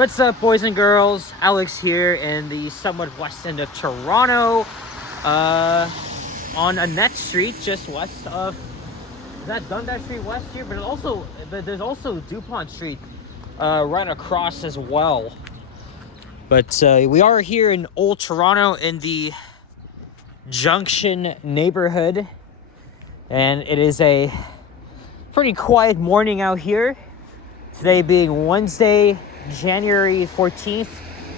What's up, boys and girls? Alex here in the somewhat west end of Toronto, on Annette Street, just west of, is that Dundas Street west here? But there's also DuPont Street right across as well. But we are here in Old Toronto in the Junction neighborhood, and it is a pretty quiet morning out here. Today being Wednesday, January 14th,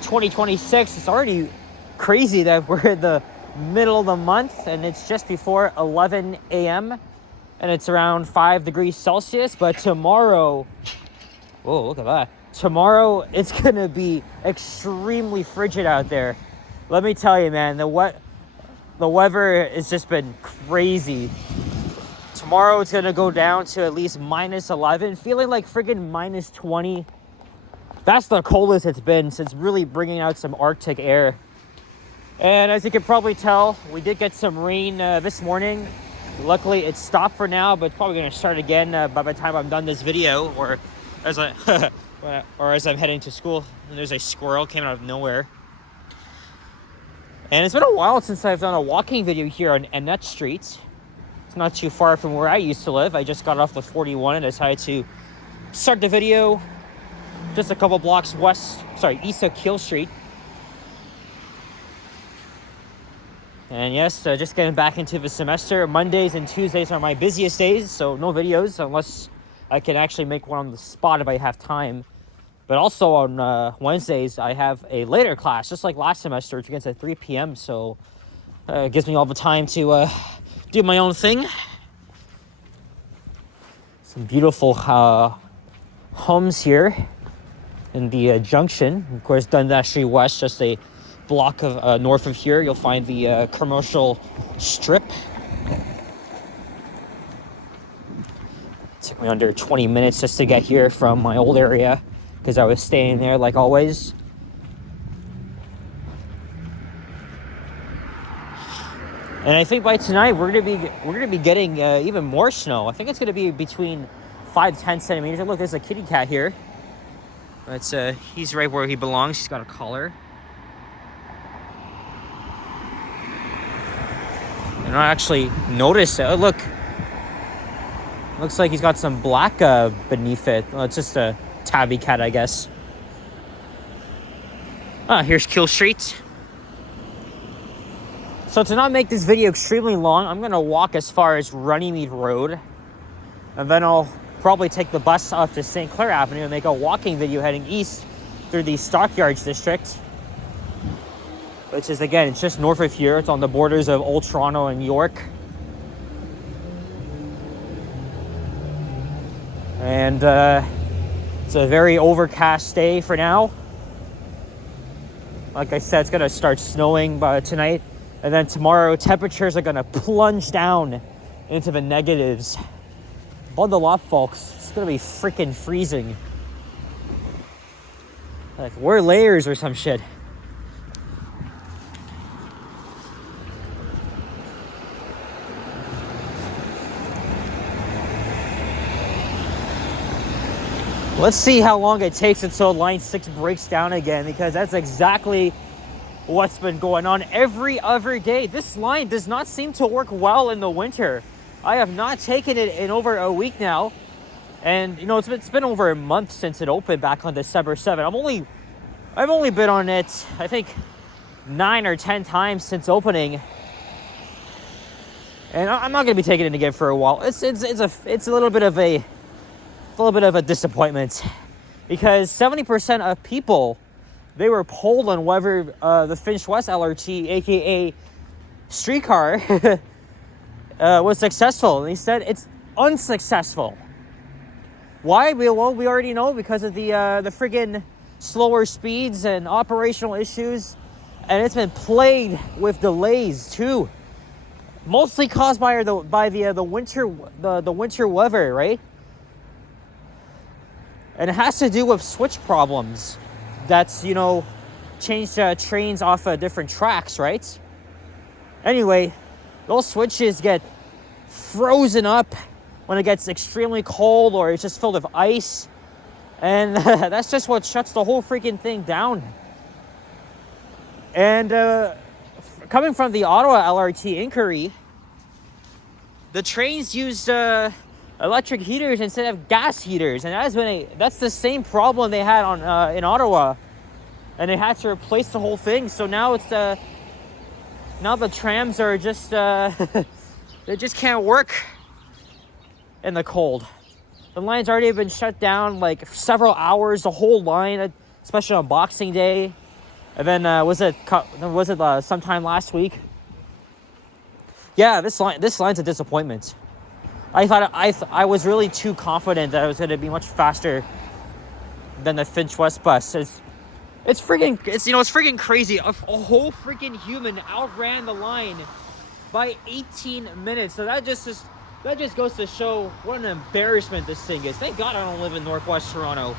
2026. It's already crazy that we're in the middle of the month and it's just before 11 a.m. and it's around 5 degrees Celsius. But tomorrow, whoa, look at that. Tomorrow, it's going to be extremely frigid out there. Let me tell you, man, the weather has just been crazy. Tomorrow, it's going to go down to at least minus 11, feeling like friggin' minus 20. That's the coldest it's been since really bringing out some Arctic air. And as you can probably tell, we did get some rain this morning. Luckily, it stopped for now, but it's probably going to start again by the time I'm done this video, or as I'm heading to school. And there's a squirrel came out of nowhere. And it's been a while since I've done a walking video here on Annette Street. It's not too far from where I used to live. I just got off the 41 and decided to start the video just a couple blocks east of Keele Street. And yes, just getting back into the semester. Mondays and Tuesdays are my busiest days, so no videos unless I can actually make one on the spot if I have time. But also on Wednesdays, I have a later class, just like last semester, which begins at 3 p.m. So it gives me all the time to do my own thing. Some beautiful homes here in the Junction. Of course, Dundas Street West, just a block of north of here, you'll find the commercial strip. It took me under 20 minutes just to get here from my old area because I was staying there like always. And I think by tonight we're gonna be getting even more snow. I think it's gonna be between 5 to 10 centimeters. Look, there's a kitty cat here. It's he's right where he belongs. He's got a collar. And I actually noticed it. Oh, look. Looks like he's got some black beneath it. Well, it's just a tabby cat, I guess. Here's Keele Street. So to not make this video extremely long, I'm going to walk as far as Runnymede Road. And then I'll probably take the bus up to St. Clair Avenue and make a walking video heading east through the Stockyards district. Which is, again, it's just north of here. It's on the borders of Old Toronto and York. And it's a very overcast day for now. Like I said, it's going to start snowing by tonight. And then tomorrow, temperatures are going to plunge down into the negatives. Bundle up, folks. It's going to be freaking freezing. Like, wear layers or some shit. Let's see how long it takes until line 6 breaks down again, because that's exactly what's been going on every other day. This line does not seem to work well in the winter. I have not taken it in over a week now. And, you know, it's been over a month since it opened back on December 7th. I've only been on it, I think, 9 or 10 times since opening. And I'm not going to be taking it again for a while. It's a little bit of a disappointment, because 70% of people, they were polled on whether the Finch West LRT, aka streetcar, was successful, and they said it's unsuccessful. Why? Well, we already know, because of the friggin' slower speeds and operational issues, and it's been plagued with delays too, mostly caused by the winter weather, right? And it has to do with switch problems. That's, you know, changed trains off of different tracks, right? Anyway, those switches get frozen up when it gets extremely cold, or it's just filled with ice. And that's just what shuts the whole freaking thing down. And coming from the Ottawa LRT inquiry, the trains used electric heaters instead of gas heaters, and that's the same problem they had on in Ottawa, and they had to replace the whole thing. So now now the trams are just they just can't work in the cold. The line's already been shut down like several hours, the whole line, especially on Boxing Day. And then was it sometime last week? Yeah, this line's a disappointment. I was really too confident that it was going to be much faster than the Finch West bus. It's freaking crazy. A whole freaking human outran the line by 18 minutes. So that just goes to show what an embarrassment this thing is. Thank God I don't live in Northwest Toronto.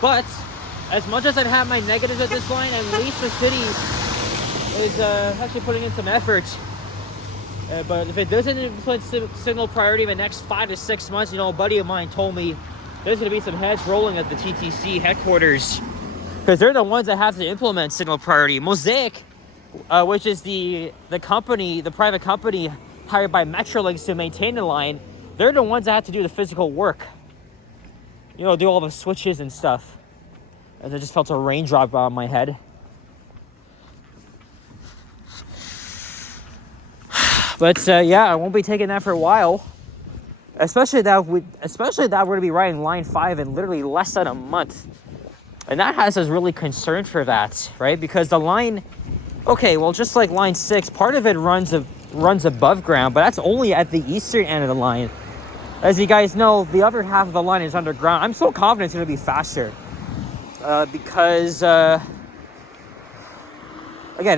But as much as I'd have my negatives at this line, at least the city is actually putting in some effort. But if it doesn't influence signal priority in the next 5 to 6 months, a buddy of mine told me there's going to be some heads rolling at the TTC headquarters, because they're the ones that have to implement signal priority. Mosaic, which is the private company hired by Metrolinx to maintain the line, they're the ones that have to do the physical work. Do all the switches and stuff. As I just felt a raindrop on my head. But yeah, I won't be taking that for a while. Especially that we're going to be riding Line 5 in literally less than a month. And that has us really concerned for that, right? Because the line, okay, well, just like Line 6, part of it runs above ground, but that's only at the eastern end of the line. As you guys know, the other half of the line is underground. I'm so confident it's going to be faster. Because, again,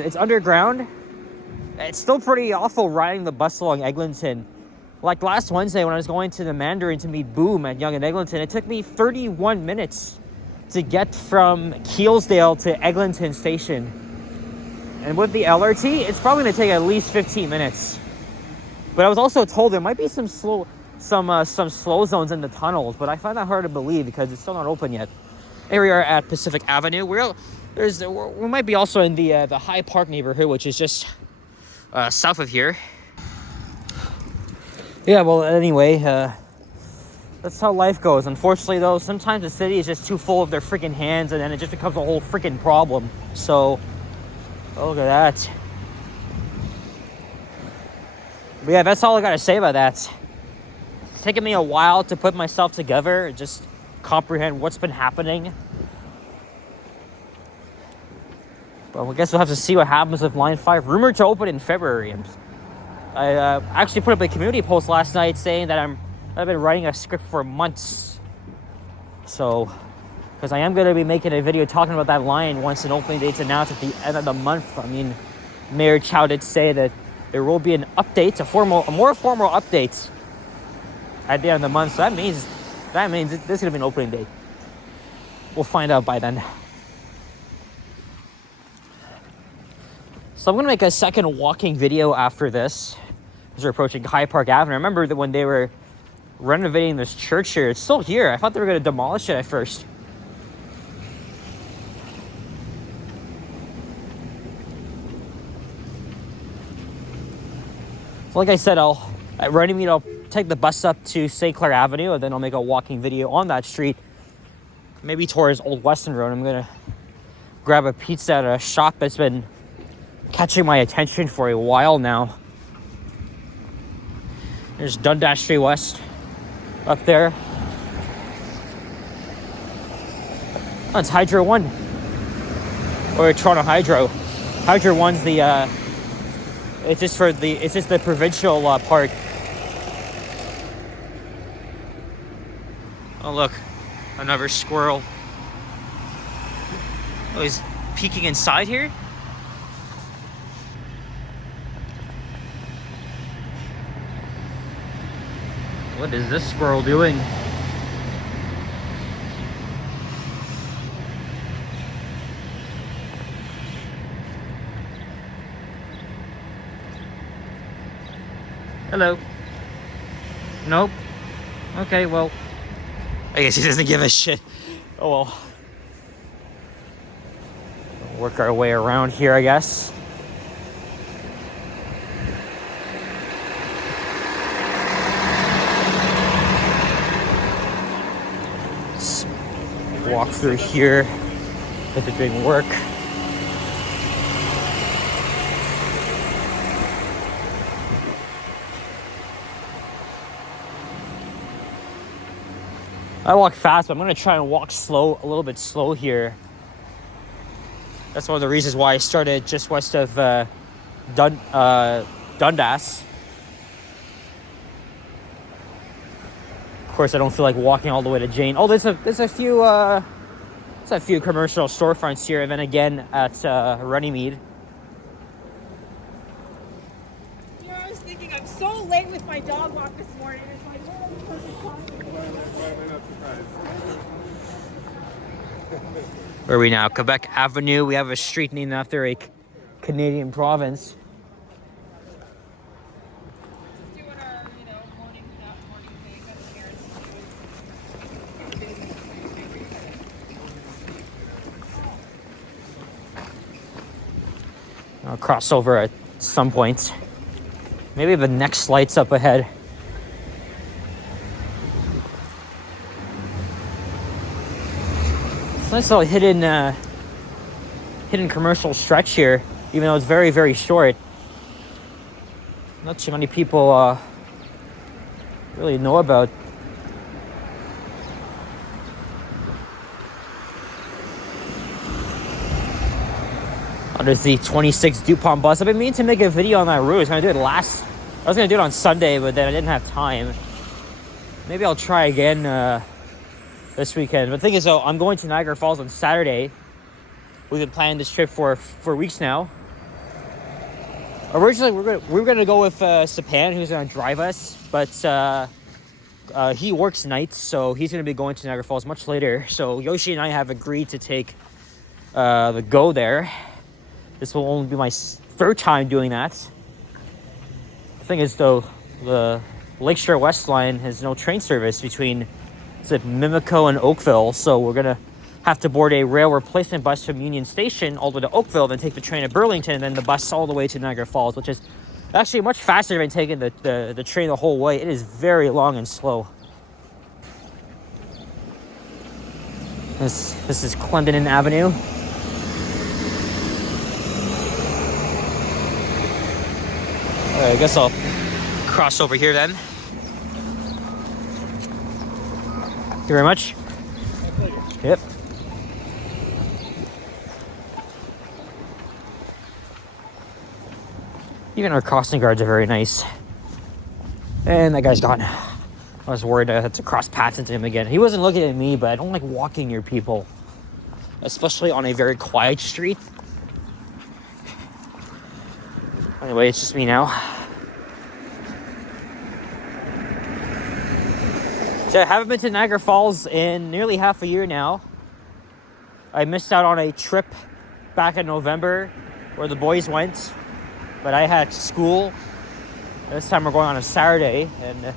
it's underground. It's still pretty awful riding the bus along Eglinton. Like last Wednesday when I was going to the Mandarin to meet Boom at Yonge and Eglinton, it took me 31 minutes to get from Keelsdale to Eglinton Station. And with the LRT, it's probably going to take at least 15 minutes. But I was also told there might be some slow zones in the tunnels, but I find that hard to believe because it's still not open yet. Here we are at Pacific Avenue. We might be also in the High Park neighborhood, which is just south of here. Yeah, well, anyway, that's how life goes. Unfortunately, though, sometimes the city is just too full of their freaking hands, and then it just becomes a whole freaking problem. So, look at that. But yeah, that's all I gotta say about that. It's taken me a while to put myself together, just comprehend what's been happening. But I guess we'll have to see what happens with Line 5. Rumored to open in February. I actually put up a community post last night saying that I've been writing a script for months. So, because I am going to be making a video talking about that line once an opening date's announced at the end of the month. I mean, Mayor Chow did say that there will be an update, a more formal update at the end of the month. So that means this is going to be an opening date. We'll find out by then. So I'm going to make a second walking video after this, as we're approaching High Park Avenue. I remember that when they were renovating this church here, it's still here. I thought they were going to demolish it at first. So like I said, at Runnymede, I'll take the bus up to St. Clair Avenue, and then I'll make a walking video on that street, maybe towards Old Weston Road. I'm going to grab a pizza at a shop that's been catching my attention for a while now. There's Dundas Street West up there. Oh, it's Hydro 1. Or Toronto Hydro. Hydro 1's the it's just the provincial part. Oh look, another squirrel. Oh, he's peeking inside here? What is this squirrel doing? Hello. Nope. Okay, well, I guess he doesn't give a shit. Oh well. Work our way around here, I guess. Just walk through here as they're doing work. I walk fast, but I'm gonna try and walk slow, a little bit slow here. That's one of the reasons why I started just west of Dundas. Of course, I don't feel like walking all the way to Jane. Oh, there's a few commercial storefronts here, and then again at Runnymede. You know, I was thinking I'm so late with my dog walk this morning. It's like, perfect time. Where are we now? Quebec Avenue. We have a street named after a Canadian province. Doing our, morning thing that the parents I'll cross over at some point. Maybe the next light's up ahead. Nice little hidden commercial stretch here, even though it's very, very short. Not too many people really know about. Oh, there's the 26 DuPont bus. I've been meaning to make a video on that route. I was gonna do it I was gonna do it on Sunday, but then I didn't have time. Maybe I'll try again this weekend. But the thing is, though, I'm going to Niagara Falls on Saturday. We've been planning this trip for weeks now. Originally, we were gonna go with Sapan, who's gonna drive us, but he works nights, so he's gonna be going to Niagara Falls much later. So Yoshi and I have agreed to take the go there. This will only be my third time doing that. The thing is, though, the Lakeshore West line has no train service between Mimico and Oakville, so we're gonna have to board a rail replacement bus from Union Station all the way to Oakville, then take the train to Burlington, and then the bus all the way to Niagara Falls, which is actually much faster than taking the train the whole way. It is very long and slow. This is Clendenin Avenue. All right, I guess I'll cross over here then. Thank you very much. My pleasure. Yep. Even our crossing guards are very nice. And that guy's gone. I was worried I had to cross paths into him again. He wasn't looking at me, but I don't like walking near people, especially on a very quiet street. Anyway, it's just me now. So I haven't been to Niagara Falls in nearly half a year now. I missed out on a trip back in November where the boys went, but I had school. This time we're going on a Saturday, and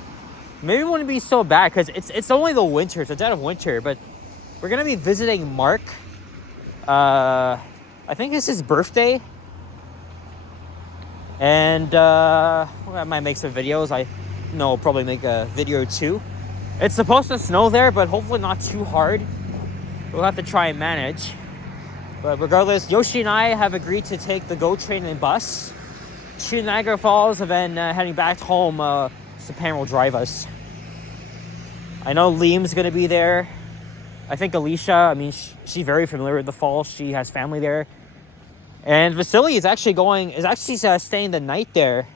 maybe it wouldn't be so bad because it's only the winter, so it's out of winter, but we're gonna be visiting Mark. I think it's his birthday. And I might make some videos. I'll probably make a video too. It's supposed to snow there, but hopefully not too hard. We'll have to try and manage. But regardless, Yoshi and I have agreed to take the GO train and bus to Niagara Falls, and then heading back home, Sapan will drive us. I know Liam's going to be there. I think Alicia, she's very familiar with the falls. She has family there. And Vasily is actually staying the night there.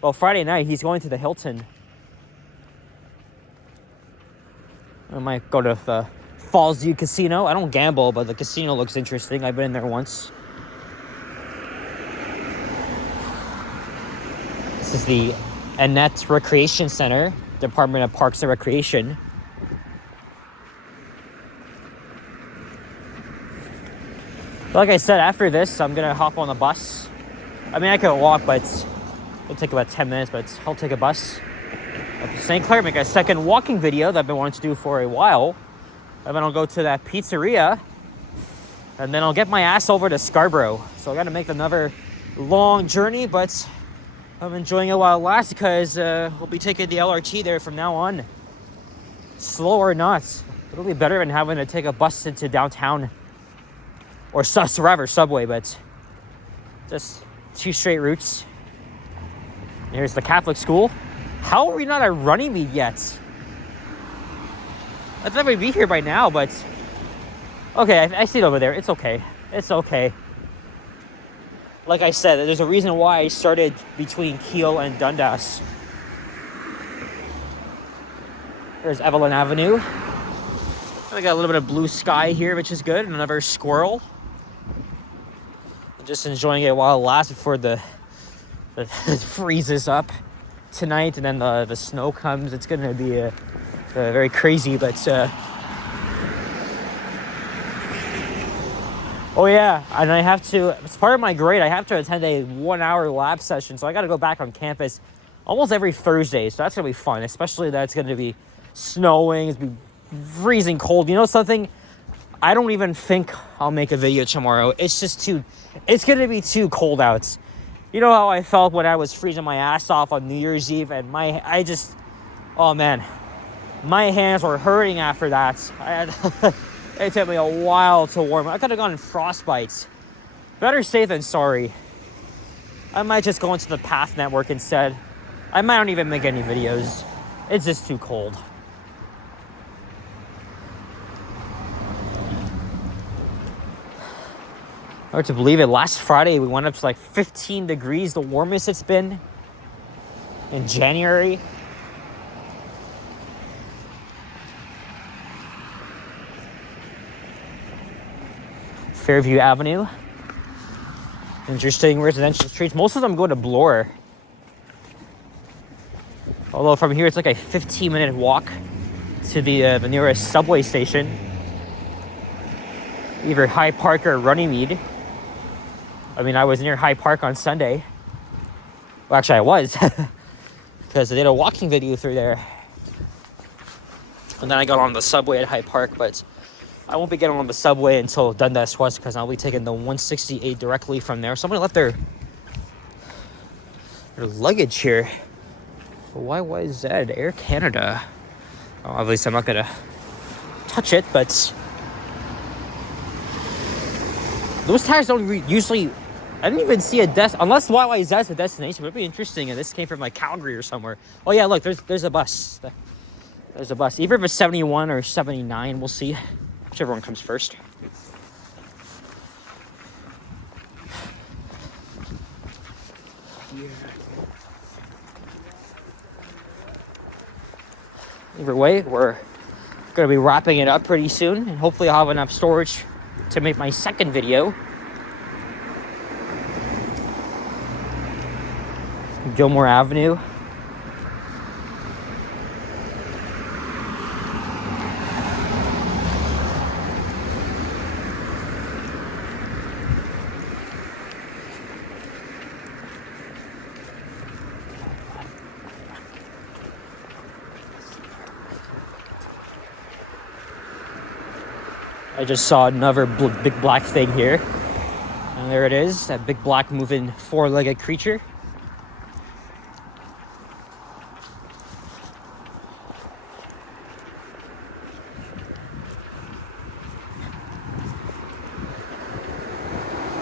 Well, Friday night, he's going to the Hilton. I might go to the Falls View Casino. I don't gamble, but the casino looks interesting. I've been in there once. This is the Annette Recreation Center, Department of Parks and Recreation. Like I said, after this, I'm going to hop on the bus. I could walk, but it'll take about 10 minutes, but I'll take a bus up to St. Clair, make a second walking video that I've been wanting to do for a while. And then I'll go to that pizzeria. And then I'll get my ass over to Scarborough. So I got to make another long journey, but I'm enjoying it while it lasts because we'll be taking the LRT there from now on. Slow or not, it'll be better than having to take a bus into downtown or subway, but just 2 straight routes. And here's the Catholic school. How are we not at Runnymede yet? I thought we'd be here by now, but okay, I see it over there. It's okay. It's okay. Like I said, there's a reason why I started between Keele and Dundas. There's Evelyn Avenue. We got a little bit of blue sky here, which is good. Another squirrel. I'm just enjoying it while it lasts before it freezes up tonight, and then the snow comes. It's going to be very crazy, but oh yeah, and I have to, it's part of my grade, I have to attend a 1-hour lab session, so I got to go back on campus almost every Thursday, so that's going to be fun, especially that it's going to be snowing, it's going to be freezing cold. You know something? I don't even think I'll make a video tomorrow. It's just it's going to be too cold out. You know how I felt when I was freezing my ass off on New Year's Eve, and oh man, my hands were hurting after that. It took me a while to warm up. I could have gotten frostbites. Better safe than sorry. I might just go into the Path Network instead. I might not even make any videos. It's just too cold. Hard to believe it. Last Friday, we went up to like 15 degrees, the warmest it's been in January. Fairview Avenue. Interesting residential streets. Most of them go to Bloor. Although from here, it's like a 15-minute walk to the nearest subway station. Either High Park or Runnymede. I mean, I was near High Park on Sunday. Well, actually, I was. Because I did a walking video through there. And then I got on the subway at High Park, but I won't be getting on the subway until Dundas West because I'll be taking the 168 directly from there. Somebody left their luggage here. YYZ, Air Canada. Oh, obviously, I'm not going to touch it, but those tires don't usually... I didn't even see unless YYZ is a destination. It would be interesting if this came from like Calgary or somewhere. Oh yeah, look, there's a bus. There's a bus. Either if it's 71 or 79, we'll see. Whichever one comes first. Either way, we're going to be wrapping it up pretty soon, and hopefully I'll have enough storage to make my second video. Gilmore Avenue. I just saw another big black thing here. And there it is, that big black moving 4-legged creature.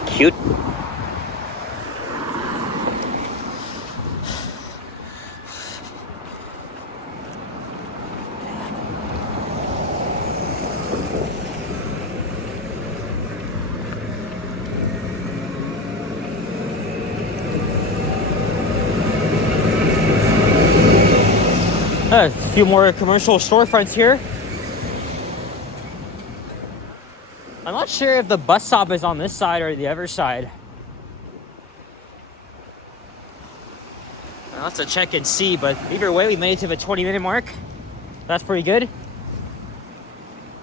Cute. A few more commercial storefronts here. I'm not sure if the bus stop is on this side or the other side. I'll have to check and see, but either way, we made it to the 20-minute mark. That's pretty good.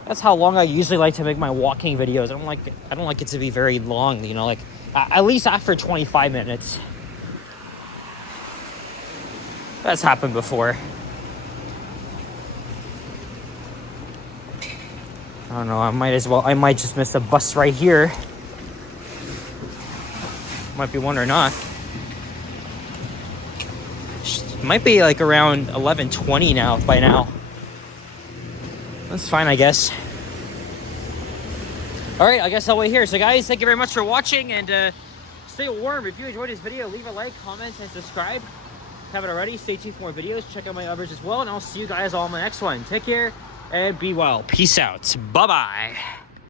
That's how long I usually like to make my walking videos. I don't like it to be very long, you know, like at least after 25 minutes. That's happened before. I don't know. I might just miss a bus right here. Might be one or not. It might be like around 11:20 now. By now. That's fine, I guess. All right, I guess I'll wait here. So, guys, thank you very much for watching, and stay warm. If you enjoyed this video, leave a like, comment, and subscribe. Haven't already, stay tuned for more videos. Check out my others as well, and I'll see you guys all in my next one. Take care and be well. Peace out. Bye-bye.